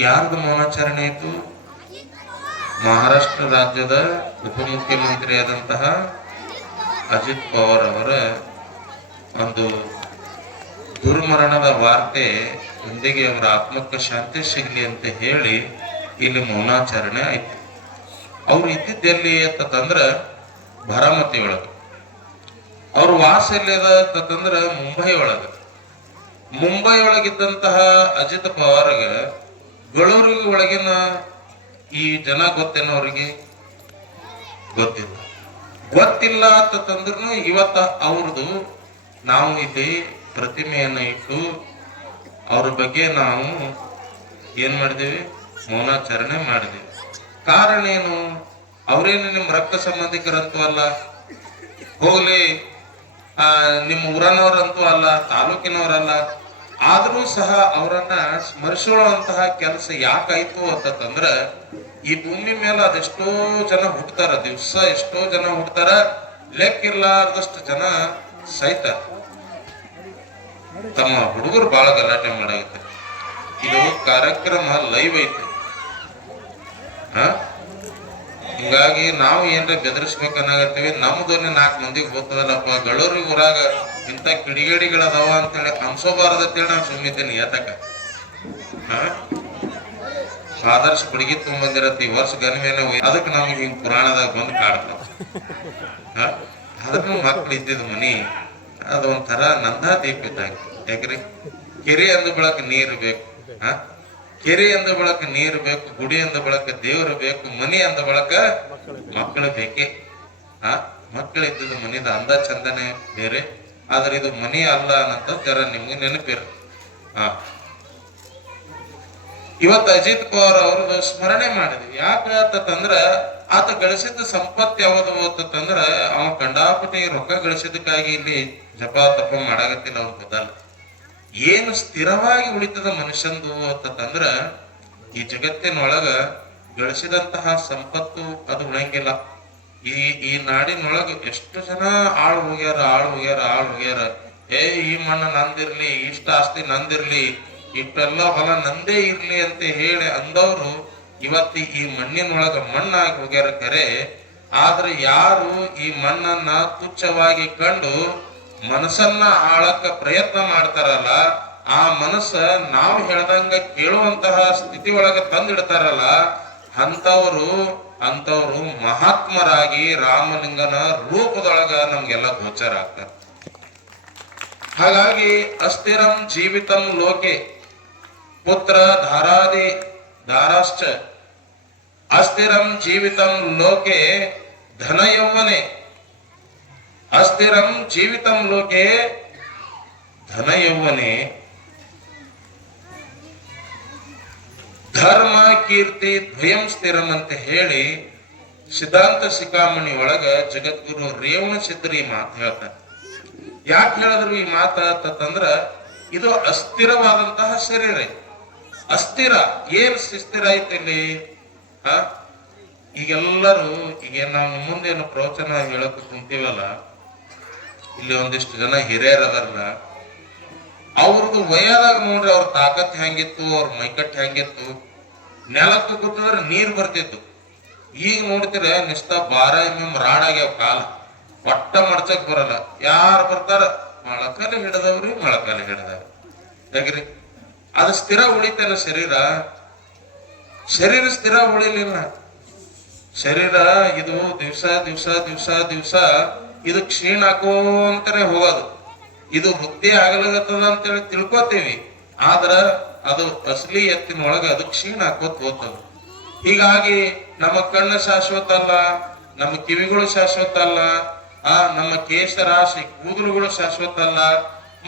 ಯಾರ್ದು ಮೌನಾಚರಣೆ ಇತ್ತು ಮಹಾರಾಷ್ಟ್ರ ರಾಜ್ಯದ ಉಪಮುಖ್ಯಮಂತ್ರಿಯಾದಂತಹ ಅಜಿತ್ ಪವಾರ್ ಅವರ ಒಂದು ದುರ್ಮರಣದ ವಾರ್ತೆ ಇಂದಿಗೆ ಅವರ ಆತ್ಮಕ್ಕೆ ಶಾಂತಿ ಸಿಗಲಿ ಅಂತ ಹೇಳಿ ಇಲ್ಲಿ ಮೌನಾಚರಣೆ ಆಯ್ತು. ಅವ್ರು ಇದ್ದಿದ್ದೆಲ್ಲಿ ಅಂತಂದ್ರ ಭರಮತಿ ಒಳಗ ಅವ್ರ ವಾಸ ಎಲ್ಲಿ ಅದ ಅಂತಂದ್ರ ಮುಂಬೈ ಒಳಗ ಮುಂಬೈ ಒಳಗಿದ್ದಂತಹ ಅಜಿತ್ ಪವಾರ್ಗ ಗಳೂರಿಗೆ ಒಳಗಿನ ಈ ಜನ ಗೊತ್ತೇನೋ ಗೊತ್ತಿಲ್ಲ. ಗೊತ್ತಿಲ್ಲ ಅಂತಂದ್ರೂ ಇವತ್ತ ಅವ್ರದ್ದು ನಾವು ಇಲ್ಲಿ ಪ್ರತಿಮೆಯನ್ನ ಇಟ್ಟು ಅವ್ರ ಬಗ್ಗೆ ನಾವು ಏನ್ ಮಾಡಿದೀವಿ? ಮೌನಾಚರಣೆ ಮಾಡಿದೀವಿ. ಕಾರಣ ಏನು? ಅವರೇನು ನಿಮ್ ರಕ್ತ ಸಂಬಂಧಿಕರಂತೂ ಅಲ್ಲ. ಹೋಗ್ಲಿ, ಆ, ನಿಮ್ಮ ಊರನವರಂತೂ ಅಲ್ಲ, ತಾಲೂಕಿನವರಲ್ಲ. ಆದ್ರೂ ಸಹ ಅವರನ್ನ ಸ್ಮರಿಸುವಂತಹ ಕೆಲಸ ಯಾಕಾಯ್ತು ಅಂತಂದ್ರ ಈ ಭೂಮಿ ಮೇಲೆ ಅದೆಷ್ಟೋ ಜನ ಹುಟ್ಟತಾರ ದಿವ್ಸ ಎಷ್ಟೋ ಜನ ಹುಟ್ಟತಾರ ಲೆಕ್ಕಿರ್ಲಾರ್ದಷ್ಟು ಜನ ಸೈತ. ತಮ್ಮ ಹುಡುಗರು ಬಹಳ ಗಲಾಟೆ ಮಾಡಾಗತ್ತೆ ಇದು ಕಾರ್ಯಕ್ರಮ ಲೈವ್ ಐತೆ. ಹ? ಹಿಂಗಾಗಿ ನಾವು ಏನ್ರ ಬೆದರಿಸ್ಬೇಕನ್ನಾಗತ್ತೀವಿ ನಮ್ದೊಂದು ನಾಲ್ಕು ಮಂದಿಗೆ ಗೊತ್ತದಲ್ಲಪ್ಪ ಗಳೂರಿ ಊರಾಗ ಇಂಥ ಕಿಡಿಗೇಡಿಗಳದಾವ ಅಂತ ಅಂತೇಳಿ ಅನ್ಸೋಬಾರ್ದು ಅಂತೇಳಿ ನಾನು ಸುಮ್ಮಿದ್ದೀನಿ ಯಾತಕ ಆದರ್ಶ ಬಡಗಿ ತುಂಬಂದಿರತ್ತೆ ಈ ವರ್ಷ ಗನ್ಮೇಲೆ ಅದಕ್ಕೆ ನಮ್ಗೆ ಹಿಂಗ್ ಪುರಾಣದಾಗ ಬಂದು ಕಾಡ್ತಾವ ಅದನ್ನು ಮಕ್ಳು ಇದ್ದಿದ್ ಮನಿ. ಅದೊಂಥರ ನಂದಾ ದೀಪ ಇದ್ದಾಗ ಯಾಕ್ರಿ? ಕೆರೆ ಅಂದ ಬಳಕ ನೀರು ಬೇಕು. ಹ? ಕೆರೆ ಅಂದ ಬಳಕ ನೀರು ಬೇಕು, ಗುಡಿ ಅಂದ ಬಳಕ ದೇವರು ಬೇಕು, ಮನಿ ಅಂದ ಬಳಕ ಮಕ್ಕಳು ಬೇಕೇ? ಆ ಮಕ್ಕಳಿದ್ದ ಮನಿದ ಅಂದ ಚಂದನೆ ಬೇರೆ, ಆದ್ರೆ ಇದು ಮನಿ ಅಲ್ಲ ಅನ್ನಂತ ಜರ ನಿಮ್ಗೆ ನೆನಪಿರ. ಆ. ಇವತ್ತು ಅಜಿತ್ ಪವಾರ್ ಅವ್ರದ್ದು ಸ್ಮರಣೆ ಮಾಡಿದ್ವಿ. ಯಾಕೆ ಅಂತಂದ್ರ, ಆತ ಗಳಿಸಿದ ಸಂಪತ್ತು ಯಾವ್ದು ಅಂತಂದ್ರ ಅವ ಕಂಡಾಪಟಿ ರೊಕ್ಕ ಗಳಿಸಿದಕ್ಕಾಗಿ ಇಲ್ಲಿ ಜಪ ತಪ ಮಾಡಾಗತ್ತಿಲ್ಲ ಅವ್ನ ಗೊತ್ತಲ್ಲ ಏನು ಸ್ಥಿರವಾಗಿ ಉಳಿತದ ಮನುಷ್ಯಂದು ಅಂತಂದ್ರ ಈ ಜಗತ್ತಿನೊಳಗ ಗಳಿಸಿದಂತಹ ಸಂಪತ್ತು ಅದು ಉಳಂಗಿಲ್ಲ ಈ ಈ ನಾಡಿನೊಳಗ ಎಷ್ಟು ಜನ ಆಳ್ ಹೋಗ್ಯಾರ ಆಳ್ ಹೋಗ್ಯಾರ ಆಳ್ ಹೋಗ್ಯಾರ. ಏ, ಈ ಮಣ್ಣ ನಂದಿರ್ಲಿ ಇಷ್ಟ ಆಸ್ತಿ ನಂದಿರ್ಲಿ, ಇಷ್ಟೆಲ್ಲ ಹೊಲ ನಂದೇ ಇರ್ಲಿ ಅಂತ ಹೇಳಿ ಅಂದವ್ರು ಇವತ್ತು ಈ ಮಣ್ಣಿನೊಳಗ ಮಣ್ಣಾಗಿ ಹೋಗ್ಯಾರ ಕರೆ. ಆದ್ರೆ ಯಾರು ಈ ಮಣ್ಣನ್ನ ತುಚ್ಛವಾಗಿ ಕಂಡು ಮನಸ್ಸನ್ನ ಆಳಕ್ಕ ಪ್ರಯತ್ನ ಮಾಡ್ತಾರಲ್ಲ, ಆ ಮನಸ್ಸ ನಾವು ಹೇಳ್ದಂಗ ಕೇಳುವಂತಹ ಸ್ಥಿತಿ ಒಳಗ ತಂದಿಡ್ತಾರಲ್ಲ ಅಂತವರು ಅಂತವರು ಮಹಾತ್ಮರಾಗಿ ರಾಮಲಿಂಗನ ರೂಪದೊಳಗ ನಮ್ಗೆಲ್ಲ ಗೋಚರ ಆಗ್ತಾರೆ. ಹಾಗಾಗಿ ಅಸ್ಥಿರಂ ಜೀವಿತಂ ಲೋಕೆ, ಪುತ್ರ ಧಾರಾದಿ ಧಾರಾಶ್ಚ, ಅಸ್ಥಿರಂ ಜೀವಿತಂ ಲೋಕೆ ಧನ ಯೌವನೆ ಅಸ್ಥಿರಂ ಜೀವಿತಂ ಲೋಕೆ ಧನ ಯೌವನೆ ಧರ್ಮ, ಕೀರ್ತಿ, ದ್ವಯಂ ಸ್ಥಿರಂ ಅಂತ ಹೇಳಿ ಸಿದ್ಧಾಂತ ಶಿಖಾಮಣಿ ಒಳಗ ಜಗದ್ಗುರು ರೇವಣ ಸಿದ್ಧರು ಈ ಮಾತು ಹೇಳ್ತಾರೆ. ಯಾಕೆ ಹೇಳಿದ್ರು ಈ ಮಾತು ಅಂತಂದ್ರ ಇದು ಅಸ್ಥಿರವಾದಂತಹ ಶರೀರ ಅಸ್ಥಿರ, ಏನ್ ಸ್ಥಿರ ಐತೆ ಇಲ್ಲಿ? ಈಗೆಲ್ಲರೂ, ಈಗ ನಾವು ಮುಂದೇನು ಪ್ರವಚನ ಹೇಳಕ್ ಕುಂತೀವಲ್ಲ ಇಲ್ಲಿ ಒಂದಿಷ್ಟು ಜನ ಹಿರಿಯರ್ ಅದಾರ ಅವ್ರದ್ದು ವಯದಾಗ ನೋಡ್ರಿ ಅವ್ರ ತಾಕತ್ ಹೆಂಗಿತ್ತು, ಅವ್ರ ಮೈಕಟ್ ಹೆಂಗಿತ್ತು, ನೆಲಕ್ಕೆ ಕೂತಿದ್ರೆ ನೀರ್ ಬರ್ತಿತ್ತು. ಈಗ ನೋಡ್ತೀರ, ನಿಸ್ತ ಬಾರ ಎಂ ರಾಡ್ ಆಗ್ಯಾವ ಕಾಲ. ಒಟ್ಟ ಮಡ್ಚಕ್ ಬರಲ್ಲ. ಯಾರು ಬರ್ತಾರ? ಮೊಳಕಾಲ ಹಿಡದವ್ರಿ ಮೊಳಕಾಲ ಹಿಡದವ್ರಿ. ಯಾಕ್ರಿ? ಅದು ಸ್ಥಿರ ಉಳಿತಲ್ಲ ಶರೀರ? ಶರೀರ ಸ್ಥಿರ ಉಳಿಲಿಲ್ಲ. ಶರೀರ ಇದು ದಿವ್ಸ ದಿವ್ಸ ದಿವ್ಸ ದಿವ್ಸ ಇದು ಕ್ಷೀಣ ಹಾಕೋಂತಾನೆ ಹೋಗೋದು. ಇದು ವೃದ್ಧಿ ಆಗಲಾಗತ್ತದ ಅಂತೇಳಿ ತಿಳ್ಕೊತೀವಿ. ಆದ್ರ ಅದು ಅಸಲಿ ಎತ್ತಿನೊಳಗ ಅದು ಕ್ಷೀಣ ಹಾಕೋತ್ ಹೋಗ್ತದ ಹೀಗಾಗಿ ನಮ್ಮ ಕಣ್ಣು ಶಾಶ್ವತ ಅಲ್ಲ, ನಮ್ಮ ಕಿವಿಗಳು ಶಾಶ್ವತ ಅಲ್ಲ, ಆ ನಮ್ಮ ಕೇಶ ರಾಶಿ ಕೂದಲುಗಳು ಶಾಶ್ವತ ಅಲ್ಲ,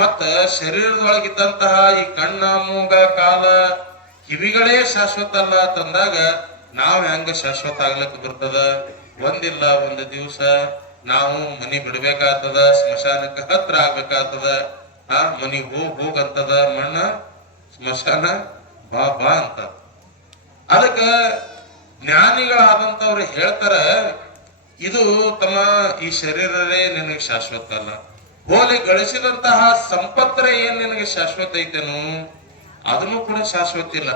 ಮತ್ತ ಶರೀರದೊಳಗಿದ್ದಂತಹ ಈ ಕಣ್ಣ, ಮೂಗ, ಕಾಲ ಕಿವಿಗಳೇ ಶಾಶ್ವತ ಅಲ್ಲ ತಂದಾಗ ನಾವ್ ಹೆಂಗ ಶಾಶ್ವತ ಆಗ್ಲಕ್ ಬರ್ತದ? ಒಂದಿಲ್ಲ, ಒಂದು ದಿವಸ ನಾವು ಮನಿ ಬಿಡ್ಬೇಕಾಗ್ತದ, ಸ್ಮಶಾನಕ್ಕೆ ಹತ್ರ ಆಗ್ಬೇಕಾಗ್ತದ. ಆ, ಮನಿ ಹೋಗ್ ಹೋಗಂತದ ಮಣ್ಣ, ಸ್ಮಶಾನ, ಬಾ ಬಾ ಅಂತ. ಅದಕ್ಕ ಜ್ಞಾನಿಗಳಾದಂತವ್ರು ಹೇಳ್ತಾರ, ಇದು ತಮ್ಮ ಈ ಶರೀರವೇ ನಿನಗೆ ಶಾಶ್ವತ ಅಲ್ಲ. ಹೋಲಿ ಗಳಿಸಿದಂತಹ ಸಂಪತ್ರೆ ಏನ್ ನಿನಗೆ ಶಾಶ್ವತ ಐತೇನು? ಅದನ್ನು ಕೂಡ ಶಾಶ್ವತ ಇಲ್ಲ.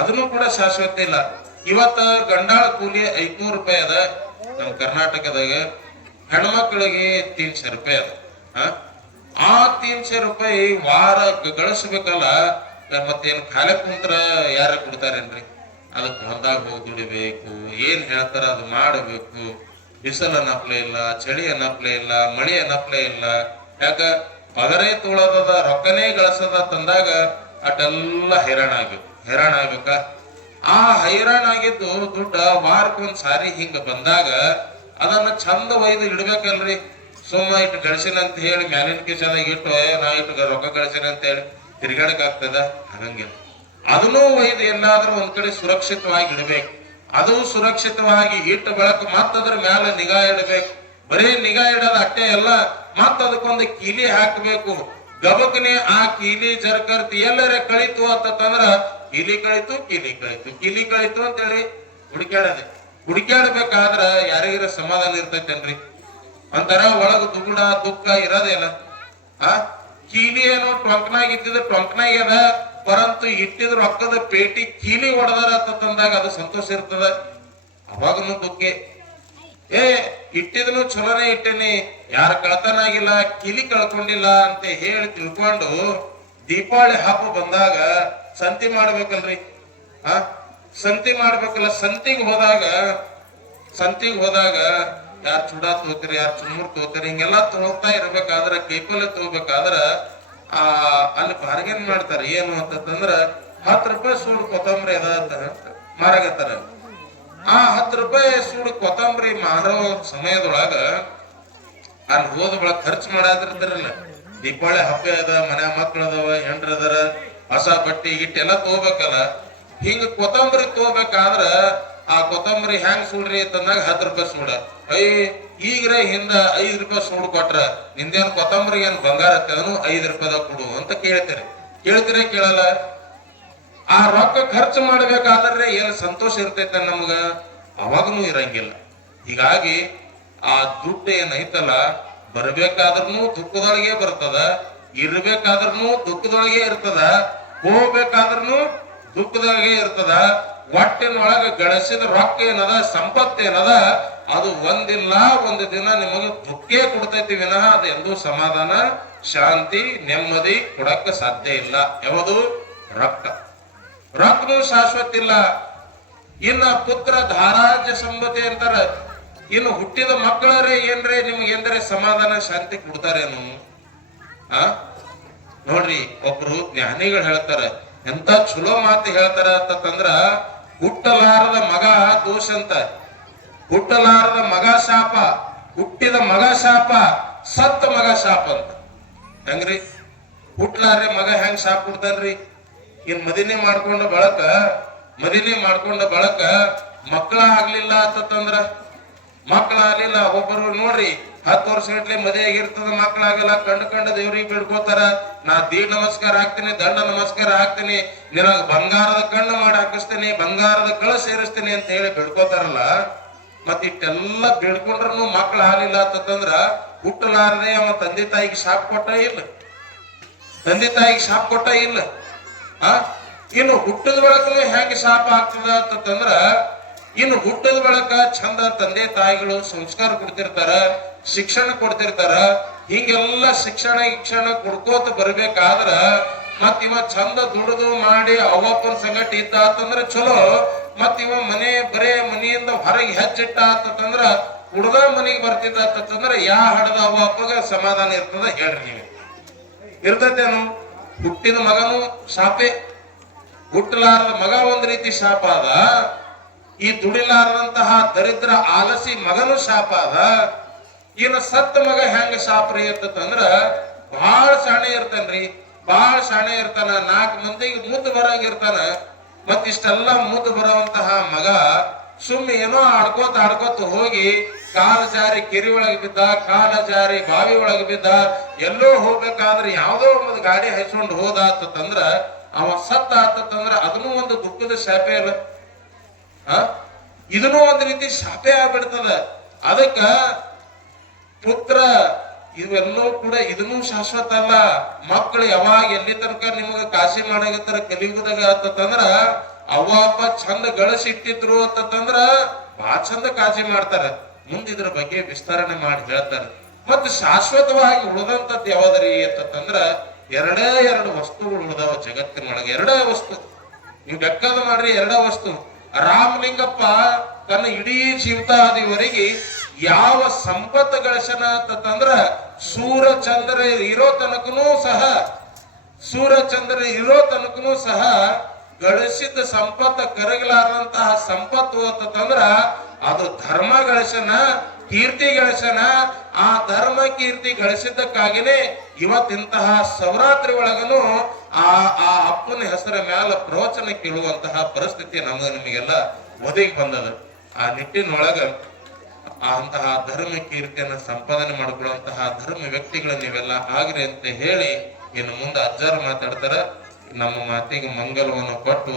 ಅದನ್ನು ಕೂಡ ಶಾಶ್ವತ ಇಲ್ಲ. ಇವತ್ತ ಗಂಡಾಳ ಕೂಲಿ ಐದ್ನೂರು ರೂಪಾಯಿ ಅದ, ನಮ್ಮ ಕರ್ನಾಟಕದಾಗ. ಹೆಣ್ಮಕ್ಳಿಗೆ ತೀನ್ಶೆ ರೂಪಾಯಿ ಅದ ಆ? ಆ ತೀನ್ಶೆ ರೂಪಾಯಿ ವಾರ ಗಳಿಸ್ಬೇಕಲ್ಲ ಮತ್ತೇನು ಖಾಲಿ ಕುಂತ್ರ ಯಾರ ಕೊಡ್ತಾರೇನ್ರಿ? ಅದಕ್ಕೆ ಹೊಲ್ದಾಗ ಹೋಗಿ ದುಡಿಬೇಕು, ಏನ್ ಹೇಳ್ತಾರ ಅದು ಮಾಡಬೇಕು. ಬಿಸಿಲು ಅನ್ನಪ್ಲೆ ಇಲ್ಲ ಚಳಿ ಅನ್ನಪ್ಲೆ ಇಲ್ಲ ಮಳಿ ಅನ್ನಪ್ಲೆ ಇಲ್ಲ. ಯಾಕ? ಪಗರೇ ತುಳದದ, ರೊಕ್ಕನೇ ಗಳಿಸದ ತಂದಾಗ ಅಟೆಲ್ಲ ಹೈರಾಣ ಆಗ್ಬೇಕು, ಹೈರಾಣ ಆಗ್ಬೇಕಾ? ಆ ಹೈರಾಣ ಆಗಿದ್ದು ದುಡ್ಡ ವಾರಕ್ಕೊಂದ್ ಸಾರಿ ಹಿಂಗ ಬಂದಾಗ ಅದನ್ನ ಚಂದ ಒಯ್ದು ಇಡ್ಬೇಕಲ್ರಿ. ಸುಮ್ಮ ಇಟ್ಟು ಗಳಿಸಿನ ಅಂತ ಹೇಳಿ, ಮ್ಯಾಲಿನ ಕಿಶದಾಗ ಇಟ್ಟು ನಾ ಇಟ್ಟು ರೊಕ್ಕ ಗಳಿಸಿನ ಅಂತ ಹೇಳಿ ತಿರ್ಗಾಡಕ್ ಆಗ್ತದ ಹಂಗಿಲ್ಲ ಅದನ್ನೂ ಒಯ್ದು ಎಲ್ಲಾದ್ರೂ ಒಂದ್ ಕಡೆ ಸುರಕ್ಷಿತವಾಗಿ ಇಡಬೇಕು. ಅದು ಸುರಕ್ಷಿತವಾಗಿ ಇಟ್ಟು ಬೆಳಕ ಮತ್ತದ್ರ ಮ್ಯಾಲ ನಿಗಾ ಇಡಬೇಕು. ಬರೀ ನಿಗಾ ಇಡೋದು ಅಟ್ಟೆ ಎಲ್ಲ ಮತ್ತ ಅದಕ್ಕೊಂದು ಕೀಲಿ ಹಾಕಬೇಕು. ಗಬಕ್ನೆ ಆ ಕೀಲಿ ಜರ್ಕರ್ತಿ ಎಲ್ಲರೇ ಕಳಿತು ಅಂತಂದ್ರ ಕೀಲಿ ಕಳಿತು ಕೀಲಿ ಕಳಿತು ಕೀಲಿ ಕಳಿತು ಅಂತೇಳಿ ಹುಡುಕ್ಯಾಡದೆ. ಹುಡುಕ್ಯಾಡ್ಬೇಕಾದ್ರ ಯಾರಿಗಾರ ಸಮಾಧಾನ ಇರ್ತೈತೇನ್ರಿ? ಒಂಥರ ಒಳಗ ದುಗುಡ, ದುಃಖ ಇರೋದಿಲ್ಲ ಆ ಕೀಲಿ ಏನೋ ಟೊಂಕನಾಗ ಇದ್ದಿದ್ದು ಟೊಂಕನಾಗ ಅದ. ಪರಂತು ಇಟ್ಟಿದ ರೊಕ್ಕದ ಪೇಟಿ ಕೀಲಿ ಹೊಡೆದಾರ ಅಂತಂದಾಗ ಅದು ಸಂತೋಷ ಇರ್ತದ. ಅವಾಗನು ದುಃಖೆ. ಏ, ಇಟ್ಟಿದ್ನು ಚಲೋನೇ ಇಟ್ಟೇನಿ. ಯಾರ ಕಳ್ತನ ಆಗಿಲ್ಲ ಕಿಲಿ ಕಳ್ಕೊಂಡಿಲ್ಲ ಅಂತ ಹೇಳಿ ತಿಳ್ಕೊಂಡು ದೀಪಾವಳಿ ಹಬ್ಬ ಬಂದಾಗ ಸಂತಿ ಮಾಡ್ಬೇಕಲ್ರಿ. ಆ ಸಂತಿ ಮಾಡ್ಬೇಕಲ್ಲ, ಸಂತಿಗೆ ಹೋದಾಗ ಸಂತಿಗೆ ಹೋದಾಗ, ಯಾರ್ ಚೂಡ ತೋತಿರಿ ಯಾರ್ ಚುಮ್ಮೂರ್ ತೋತಿರಿ ಹಿಂಗೆಲ್ಲ ತೋಗ್ತಾ ಇರ್ಬೇಕಾದ್ರ, ಕೈಪಲ್ಲೆ ತಗೋಬೇಕಾದ್ರ, ಆ, ಅಲ್ಲಿ ಬಾರ್ಗೇನ್ ಮಾಡ್ತಾರೆ. ಏನು ಅಂತಂದ್ರ ಹತ್ತು ರೂಪಾಯಿ ಸೂಡು ಕೊತ್ತಂಬರಿ ಅದ ಅಂತ ಮಾರಾಗತ್ತಾರ. ಆ ಹತ್ತು ರೂಪಾಯಿ ಸೂಡು ಕೊತ್ತಂಬರಿ ಮಾರೋ ಸಮಯದೊಳಗ, ಅಲ್ಲಿ ಹೋದ ಒಳಗ ಖರ್ಚು ಮಾಡಾದಿರ್ತಾರಲ್ಲ. ದೀಪಾವಳಿ ಹಬ್ಬ ಅದ ಮನೆ ಮಕ್ಕಳು ಅದಾವ, ಹೆಂಡ್ರ ಹೊಸ ಬಟ್ಟೆ, ಗಿಟ್ಟಿ ಎಲ್ಲ ತಗೋಬೇಕಲ್ಲ. ಹಿಂಗ ಕೊತ್ತಂಬರಿ ತಗೋಬೇಕಾದ್ರ ಆ ಕೊತ್ತಂಬರಿ ಹೆಂಗ್ ಸುಡ್ರಿ ಅಂತಂದಾಗ ಹತ್ತು ರೂಪಾಯಿ ಸುಡ. ಐ, ಈಗ್ರೆ ಹಿಂದ ಐದ್ ರೂಪಾಯಿ ಸುಡ್ ಕೊಟ್ರ ನಿಂದೇನ್ ಕೊತ್ತಂಬರಿ ಏನ್ ಬಂಗಾರ ಹತ್ತದನು ಐದ್ ರೂಪಾಯಿದಾಗ ಕೊಡು ಅಂತ ಕೇಳ್ತಾರೆ. ಕೇಳ್ತೀರ ಕೇಳಲ್ಲ? ಆ ರೊಕ್ಕ ಖರ್ಚು ಮಾಡ್ಬೇಕಾದ್ರೆ ಏನ್ ಸಂತೋಷ ಇರ್ತೈತ ನಮ್ಗ? ಅವಾಗನು ಇರಂಗಿಲ್ಲ. ಹೀಗಾಗಿ ಆ ದುಡ್ಡು ಏನೈತಲ್ಲ ಬರ್ಬೇಕಾದ್ರೂ ದುಃಖದೊಳಗೆ ಬರ್ತದ ಇರ್ಬೇಕಾದ್ರೂ ದುಃಖದೊಳಗೆ ಇರ್ತದ ಹೋಗ್ಬೇಕಾದ್ರೂ ದುಃಖದೊಳಗೆ ಇರ್ತದ ಒಟ್ಟಿನೊಳಗ ಗಳಿಸಿದ ರೊಕ್ಕ ಏನದ, ಸಂಪತ್ತು ಏನದ, ಅದು ಒಂದಿಲ್ಲ, ಒಂದು ದಿನ ನಿಮಗೆ ದುಃಖೇ ಕೊಡ್ತೈತಿ ವಿನಃ ಅದು ಎಂದೂ ಸಮಾಧಾನ, ಶಾಂತಿ, ನೆಮ್ಮದಿ ಕೊಡಕ್ಕ ಸಾಧ್ಯ ಇಲ್ಲ. ಯಾವುದು? ರಕ್ತ ರೊಕ್ಕನು ಶಾಶ್ವತ ಇಲ್ಲ. ಇನ್ನ ಪುತ್ರ ಧಾರಾಜ್ಯ ಸಂಬತಿ ಅಂತಾರ. ಇನ್ನು ಹುಟ್ಟಿದ ಮಕ್ಕಳರೇ ಏನ್ರೇ ನಿಮ್ಗೆ ಏನ್ರೆ ಸಮಾಧಾನ, ಶಾಂತಿ ಕೊಡ್ತಾರೇನು? ಆ? ನೋಡ್ರಿ, ಒಬ್ರು ಜ್ಞಾನಿಗಳು ಹೇಳ್ತಾರ ಎಂತ ಚಲೋ ಮಾತು ಹೇಳ್ತಾರೆ ಅಂತಂದ್ರ, ಹುಟ್ಟಲಾರದ ಮಗ ದೋಷ ಅಂತ. ಹುಟ್ಟಲಾರದ ಮಗ ಶಾಪ, ಹುಟ್ಟಿದ ಮಗ ಶಾಪ, ಸತ್ತ ಮಗ ಶಾಪ ಅಂತ. ಹೆಂಗ್ರಿ? ಹುಟ್ಲಾರೆ ಮಗ ಹೆಂಗ್ ಶಾಪ ಕೊಡ್ತಾನ್ರಿ? ಇನ್ ಮದಿನೆ ಮಾಡ್ಕೊಂಡ ಬಳಕ, ಮದಿನೆ ಮಾಡ್ಕೊಂಡ ಬಳಕ ಮಕ್ಕಳ ಆಗ್ಲಿಲ್ಲ ಅಂತಂದ್ರ ಮಕ್ಕಳ ಆಗ್ಲಿಲ್ಲ ಒಬ್ಬರು ನೋಡ್ರಿ ಹತ್ತು ವರ್ಷ ಗಟ್ಲೆ ಮದುವೆ ಆಗಿರ್ತದ ಮಕ್ಕಳಾಗಲ್ಲ, ಕಂಡು ಕಂಡ ದೇವ್ರಿಗೆ ಬಿಡ್ಕೋತಾರ. ನಾ ದೀ ನಮಸ್ಕಾರ ಹಾಕ್ತೀನಿ, ದಂಡ ನಮಸ್ಕಾರ ಹಾಕ್ತೀನಿ. ನಿನಗ ಬಂಗಾರದ ಕಣ್ಣು ಮಾಡಿ ಹಾಕಿಸ್ತೀನಿ, ಬಂಗಾರದ ಕಳ ಸೇರಿಸ್ತೀನಿ ಅಂತ ಹೇಳಿ ಬಿಡ್ಕೋತಾರಲ್ಲ. ಮತ್ ಇಟ್ಟೆಲ್ಲ ಮಕ್ಕಳ ಮಕ್ಕಳು ಹಾಲಿಲ್ಲ ಅಂತಂದ್ರ ಹುಟ್ಟಲಾರದೆ ಅವ ತಂದೆ ತಾಯಿಗೆ ಶಾಪ್ ಕೊಟ್ಟ ಇಲ್ಲ. ತಂದೆ ತಾಯಿಗೆ ಶಾಪ್ ಕೊಟ್ಟ ಇಲ್ಲ. ಆ? ಇನ್ನು ಹುಟ್ಟದ ಬೆಳಕನು ಹೆಂಗೆ ಶಾಪ ಆಗ್ತದ ಅಂತಂದ್ರ, ಇನ್ನು ಹುಟ್ಟದ ಬಳಕ ಚಂದ ತಂದೆ ತಾಯಿಗಳು ಸಂಸ್ಕಾರ ಕೊಡ್ತಿರ್ತಾರ. ಶಿಕ್ಷಣ ಕೊಡ್ತಿರ್ತಾರ. ಹಿಂಗೆಲ್ಲ ಶಿಕ್ಷಣ ಶಿಕ್ಷಣ ಕೊಡ್ಕೋತ ಬರ್ಬೇಕಾದ್ರ ಮತ್ ಇವ ಚಂದ ದುಡಿದು ಮಾಡಿ ಅವಪ್ಪನ ಸಂಗಟ ಇದ್ದ ಅಂತಂದ್ರ ಚಲೋ. ಮತ್ ಇವ ಮನೆ ಬರೇ ಮನೆಯಿಂದ ಹೊರಗೆ ಹೆಚ್ಚಿಟ್ಟ ಅಂತಂದ್ರ ಹುಡುಗ ಮನೆಗೆ ಬರ್ತಿದ್ದ ಅಂತಂದ್ರ ಯಾ ಹಡದ ಅವಪ್ಪಗ ಸಮಾಧಾನ ಇರ್ತದ ಹೇಳ್ರಿ ನೀವು. ಇರ್ತೈತೇನು? ಹುಟ್ಟಿದ ಮಗನು ಶಾಪೆ. ಹುಟ್ಟಲಾರದ ಮಗ ಒಂದ್ ರೀತಿ ಶಾಪ ಅದ. ಈ ದುಡಿಲಾರದಂತಹ ದರಿದ್ರ ಆಲಸಿ ಮಗನು ಶಾಪ ಅದ. ಇನ್ನು ಸತ್ತ ಮಗ ಹೆಂಗ ಶಾಪ್ರಿ ಅಂತಂದ್ರ ಬಹಳ ಶಾಣೆ ಇರ್ತಾನ್ರಿ ಬಹಳ ಶಾಣೆ ಇರ್ತಾನ, ನಾಲ್ಕು ಮಂದಿಗೆ ಮುದ್ದು ಬರಂಗಿರ್ತಾನ ಮತ್ತಿಷ್ಟೆಲ್ಲ ಮುದ್ದು ಬರುವಂತಹ ಮಗ ಸುಮ್ಮನೆ ಏನೋ ಆಡ್ಕೋತ ಆಡ್ಕೋತ ಹೋಗಿ ಕಾಲ ಜಾರಿ ಕೆರಿ ಒಳಗೆ ಬಿದ್ದ, ಕಾಲ ಜಾರಿ ಬಾವಿ ಒಳಗೆ ಬಿದ್ದ, ಎಲ್ಲೋ ಹೋಗ್ಬೇಕಾದ್ರೆ ಯಾವುದೋ ಒಂದು ಗಾಡಿ ಹಚ್ಕೊಂಡು ಹೋದ ಅಂತಂದ್ರ ಅವ ಸತ್ತ ಆತಂದ್ರ ಅದನ್ನೂ ಒಂದು ದುಃಖದ ಶಾಪೆ ಅಲ್ಲ. ಇದನ್ನೂ ಒಂದು ರೀತಿ ಶಾಪೆ ಆಗ್ಬಿಡ್ತದ. ಅದಕ್ಕ ಪುತ್ರ, ಇವೆಲ್ಲವೂ ಕೂಡ ಇದನ್ನೂ ಶಾಶ್ವತ ಅಲ್ಲ ಮಕ್ಕಳು ಯಾವಾಗ ಎಲ್ಲಿ ತನಕ ನಿಮಗ ಕಾಶಿ ಮಾಡಾಗತ್ತಾರ ಕಲಿಯುಗದಾಗ ಆತಂದ್ರ ಅವ್ವ ಅಪ್ಪ ಚಂದ ಗಳಿಸಿಟ್ಟಿದ್ರು ಅಂತಂದ್ರ ಬಹಳ ಚಂದ ಕಾಶಿ ಮಾಡ್ತಾರ. ಮುಂದೆ ಇದ್ರ ಬಗ್ಗೆ ವಿಸ್ತರಣೆ ಮಾಡಿ ಹೇಳ್ತಾರ. ಮತ್ತೆ ಶಾಶ್ವತವಾಗಿ ಉಳಿದಂತದ್ದು ಯಾವ್ದ್ರಿ ಅಂತಂದ್ರ ಎರಡೇ ಎರಡು ವಸ್ತುಗಳು ಉಳಿದಾವ ಜಗತ್ತಿನೊಳಗೆ ಎರಡೇ ವಸ್ತು. ನೀವು ಬೆಕ್ಕದ ಮಾಡ್ರಿ ಎರಡೇ ವಸ್ತು. ರಾಮಲಿಂಗಪ್ಪ ತನ್ನ ಇಡೀ ಜೀವಿತಾದಿವರೆಗೆ ಯಾವ ಸಂಪತ್ ಗಳಿಸನ ಅಂತಂದ್ರ ಸೂರ ಚಂದ್ರ ಇರೋ ತನಕನೂ ಸಹ ಸೂರ ಚಂದ್ರ ಇರೋ ತನಕನೂ ಸಹ ಗಳಿಸಿದ ಸಂಪತ್ ಕರಗಲಾರದಂತಹ ಸಂಪತ್ತು ಅಂತಂದ್ರ ಅದು ಧರ್ಮ ಗಳಿಸನ, ಕೀರ್ತಿ ಗಳಿಸನ, ಆ ಧರ್ಮ ಕೀರ್ತಿ ಗಳಿಸಿದ್ದಕ್ಕಾಗಿನೇ ಇವತ್ತಿಂತಹ ಸವರಾತ್ರಿ ಒಳಗನು ಆ ಆ ಅಪ್ಪನ ಹೆಸರ ಮ್ಯಾಲ ಪ್ರವಚನ ಕೇಳುವಂತಹ ಪರಿಸ್ಥಿತಿ ನಮ್ಗೆ ನಿಮಗೆಲ್ಲ ಒದಗಿ ಬಂದದ. ಆ ನಿಟ್ಟಿನೊಳಗ ಅಂತಹ ಧರ್ಮ ಕೀರ್ತಿಯನ್ನು ಸಂಪಾದನೆ ಮಾಡಿಕೊಳ್ಳುವಂತಹ ಧರ್ಮ ವ್ಯಕ್ತಿಗಳು ನೀವೆಲ್ಲ ಆಗ್ರಿ ಅಂತ ಹೇಳಿ ಇನ್ನು ಮುಂದೆ ಅಜ್ಜಾರು ಮಾತಾಡ್ತಾರ, ನಮ್ಮ ಮಾತಿಗೆ ಮಂಗಲವನ್ನು ಕೊಟ್ಟು